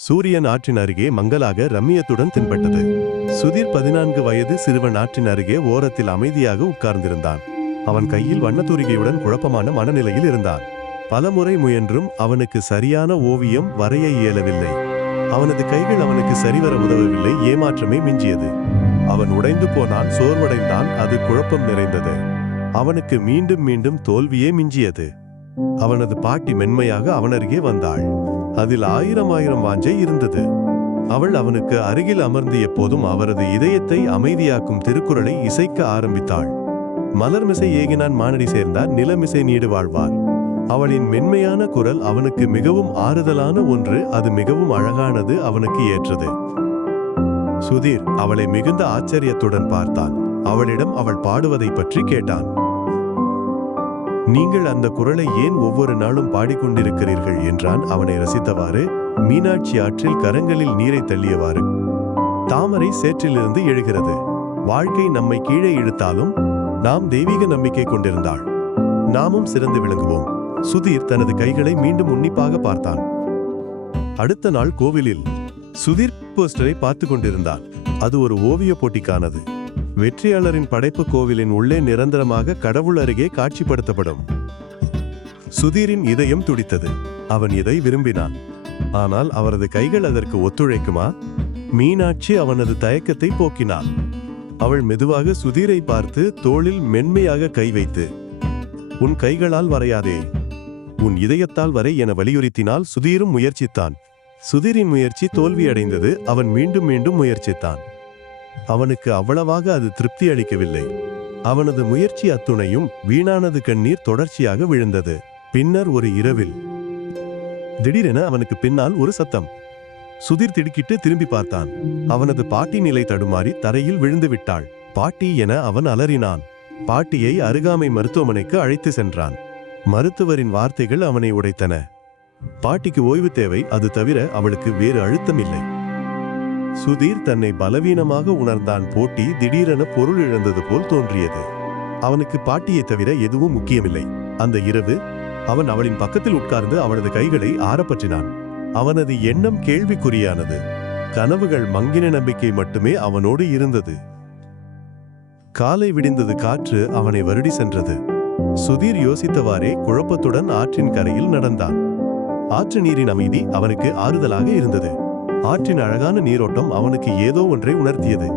சூரியன் ஆற்றின் அருகே மங்கலாக ரம்மியத்துடன் தென்பட்டது. சுதீர் பதினான்கு வயது சிறுவன் ஆற்றின் அருகே ஓரத்தில் அமைதியாக உட்கார்ந்திருந்தான். அவன் கையில் வண்ணத்தூரிகையுடன் குழப்பமான மனநிலையில் இருந்தான். பலமுறை முயன்றும் அவனுக்கு சரியான ஓவியம் வரைய இயலவில்லை. அவனது கைகள் அவனுக்கு சரிவர உதவவில்லை ஏமாற்றமே மிஞ்சியது. அவன் உடைந்து போனான் சோர்வடைந்தான் அது குழப்பம் நிறைந்தது. அவனுக்கு மீண்டும் மீண்டும் தோல்வியே மிஞ்சியது. அவனது பாட்டி மென்மையாக அவனருகே வந்தாள். அதில் ஆயிரம் ஆயிரம் வாஞ்சை இருந்தது. அவள் அவனுக்கு அருகில் அமர்ந்து எப்போதும் அவரது இதயத்தை அமைதியாக்கும் திருக்குறளை இசைக்க ஆரம்பித்தாள். மலர்மிசை ஏகினான் மானடி சேர்ந்தார் நிலமிசை நீடு வாழ்வார். அவளின் மென்மையான குரல் அவனுக்கு மிகவும் ஆறுதலான ஒன்று அது மிகவும் அழகானது அவனுக்கு ஏற்றது. சுதீர் அவளை மிகுந்த ஆச்சரியத்துடன் பார்த்தான். அவளிடம் அவள் பாடுவதை பற்றி கேட்டான். நீங்கள் அந்த குரலை ஏன் ஒவ்வொரு நாளும் பாடிக்கொண்டிருக்கிறீர்கள் என்றான். அவனை ரசித்தவாறு மீனாட்சி ஆற்றில் கரங்களில் நீரை தள்ளியவாறு தாமரை சேற்றிலிருந்து எழுகிறது. வாழ்க்கை நம்மை கீழே இழுத்தாலும் நாம் தெய்வீக நம்பிக்கை கொண்டிருந்தாள். நாமும் சிறந்து விளங்குவோம். சுதீர் தனது கைகளை மீண்டும் உன்னிப்பாக பார்த்தான். அடுத்த நாள் கோவிலில் சுதீர் போஸ்டரை பார்த்து கொண்டிருந்தான். அது ஒரு ஓவிய போட்டிக்கானது. வெற்றியாளரின் படைப்பு கோவிலின் உள்ளே நிரந்தரமாக கடவுள் அருகே காட்சிப்படுத்தப்படும். சுதீரின் இதயம் துடித்தது. அவன் இதை விரும்பினான். ஆனால் அவரது கைகள் அதற்கு ஒத்துழைக்குமா? மீனாட்சி அவனது தயக்கத்தை போக்கினாள். அவள் மெதுவாக சுதீரை பார்த்து தோளில் மென்மையாக கை வைத்து உன் கைகளால் வரையாதே. உன் இதயத்தால் வரை என வலியுறுத்தினால் சுதீரும் முயற்சித்தான். சுதீரின் முயற்சி தோல்வியடைந்தது. அவன் மீண்டும் மீண்டும் முயற்சித்தான். அவனுக்கு அவ்வளவாக அது திருப்தி அளிக்கவில்லை. அவனது முயற்சி அத்துணையும் வீணானது கண்ணீர் தொடர்ச்சியாக விழுந்தது. பின்னர் ஒரு இரவில் திடீரென அவனுக்கு பின்னால் ஒரு சத்தம். சுதிர் திடுக்கிட்டு திரும்பி பார்த்தான். அவனது பாட்டி நிலை தடுமாறி தரையில் விழுந்து விட்டாள். பாட்டி என அவன் அலறினான். பாட்டியை அருகாமை மருத்துவமனைக்கு அழைத்து சென்றான். மருத்துவரின் வார்த்தைகள் அவனை உடைத்தன. பாட்டிக்கு ஓய்வு தேவை அது தவிர அவளுக்கு வேறு அழுத்தம் இல்லை. சுதீர் தன்னை பலவீனமாக உணர்ந்தான் போட்டி திடீரென பொருள் இழந்தது போல் தோன்றியது. அவனுக்கு பாட்டியை தவிர எதுவும் முக்கியமில்லை. அந்த இரவு அவன் அவளின் பக்கத்தில் உட்கார்ந்து அவளது கைகளை ஆரப்பற்றினான். அவனது எண்ணம் கேள்விக்குறியானது. கனவுகள் மங்கின நம்பிக்கை மட்டுமே அவனோடு இருந்தது. காலை விடிந்தது காற்று அவனை வருடி சென்றது. சுதீர் யோசித்தவாறே குழப்பத்துடன் ஆற்றின் கரையில் நடந்தான். ஆற்று நீரின் அமைதி அவனுக்கு ஆறுதலாக இருந்தது. ஆற்றின் அழகான நீரோட்டம் அவனுக்கு ஏதோ ஒன்றை உணர்த்தியது.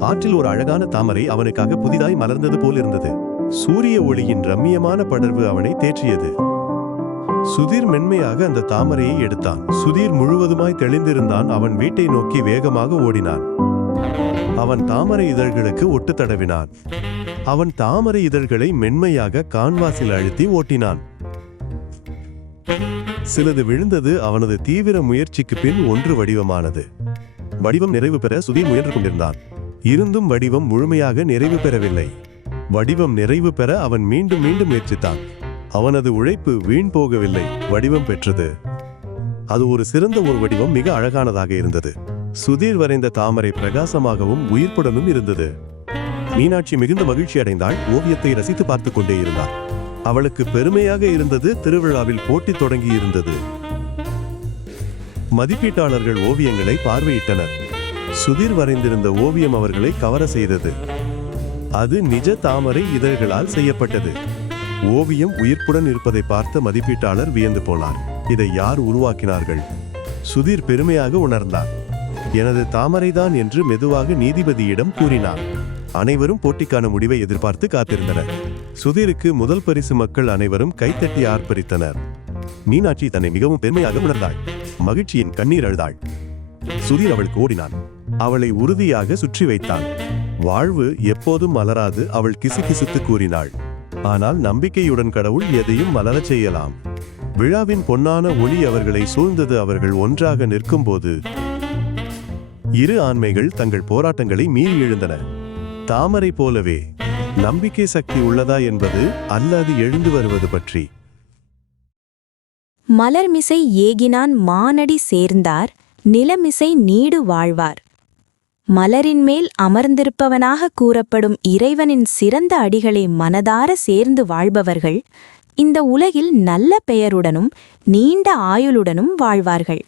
ஆற்றில் ஒரு அழகான தாமரை அவனுக்காக புதிதாய் மலர்ந்தது போல் இருந்தது சூரிய ஒளியின் ரம்மியமான படர்வு அவனை தேற்றியது. சுதீர் மென்மையாக அந்த தாமரையை எடுத்தான். சுதீர் முழுவதுமாய் தெளிந்திருந்தான். அவன் வீட்டை நோக்கி வேகமாக ஓடினான். அவன் தாமரை இதழ்களுக்கு ஒட்டு தடவினான். அவன் தாமரை இதழ்களை மென்மையாக கான்வாசில் அழுத்தி ஓட்டினான். சிலது விழுந்தது அவனது தீவிர முயற்சிக்கு பின் ஒன்று வடிவமானது. வடிவம் நிறைவு பெற சுதீர் முயன்று கொண்டிருந்தான். இருந்தும் வடிவம் முழுமையாக நிறைவு பெறவில்லை. வடிவம் நிறைவு பெற அவன் மீண்டும் மீண்டும் முயற்சித்தான். அவனது உழைப்பு வீண் போகவில்லை. வடிவம் பெற்றது. அது ஒரு சிறந்த ஒரு வடிவம் மிக அழகானதாக இருந்தது. சுதீர் வரைந்த தாமரை பிரகாசமாகவும் உயிர்ப்புடனும் இருந்தது. மீனாட்சி மிகுந்த மகிழ்ச்சி அடைந்தால் ஓவியத்தை ரசித்து பார்த்துக் கொண்டே இருந்தாள் அவளுக்கு பெருமையாக இருந்தது திருவிழாவில் போட்டி தொடங்கி இருந்தது மதிப்பீட்டாளர்கள் ஓவியங்களை பார்வையிட்டனர். சுதீர் வரைந்திருந்த ஓவியம் அவர்களை கவர செய்தது. அது நிஜ தாமரை இதழ்களால் செய்யப்பட்டது. ஓவியம் உயிர்ப்புடன் இருப்பதை பார்த்த மதிப்பீட்டாளர் வியந்து போனார். இதை யார் உருவாக்கினார்கள்? சுதீர் பெருமையாக உணர்ந்தார். எனது தாமரைதான் என்று மெதுவாக நீதிபதியிடம் கூறினார். அனைவரும் போட்டிக்கான முடிவை எதிர்பார்த்து காத்திருந்தனர். சுதீருக்கு முதல் பரிசு மக்கள் அனைவரும் கைத்தட்டி ஆர்ப்பரித்தனர். மீனாட்சி தன்னை மிகவும் பெருமையாக உணர்ந்தாள். மகிழ்ச்சியின் கண்ணீர் அழுதாள். சுதீர் அவளுக்கு ஓடினான் அவளை உறுதியாக சுற்றி வைத்தான். வாழ்வு எப்போதும் மலராது அவள் கிசுகிசுத்து கூறினாள். ஆனால் நம்பிக்கையுடன் கடவுள் எதையும் மலரச் செய்யலாம். விழாவின் பொன்னான ஒளி அவர்களை சூழ்ந்தது அவர்கள் ஒன்றாக நிற்கும்போது இரு ஆண்மைகள் தங்கள் போராட்டங்களை மீறி எழுந்தன. தாமரை போலவே நம்பிக்கை சக்தி உள்ளதா என்பது அல்லாது எழுந்து வருவது பற்றி. மலர்மிசை ஏகினான் மானடி சேர்ந்தார் நிலமிசை நீடு வாழ்வார். மலரின் மேல் அமர்ந்திருப்பவனாக கூறப்படும் இறைவனின் சிறந்த அடிகளை மனதார சேர்ந்து வாழ்பவர்கள் இந்த உலகில் நல்ல பெயருடனும் நீண்ட ஆயுளுடனும் வாழ்வார்கள்.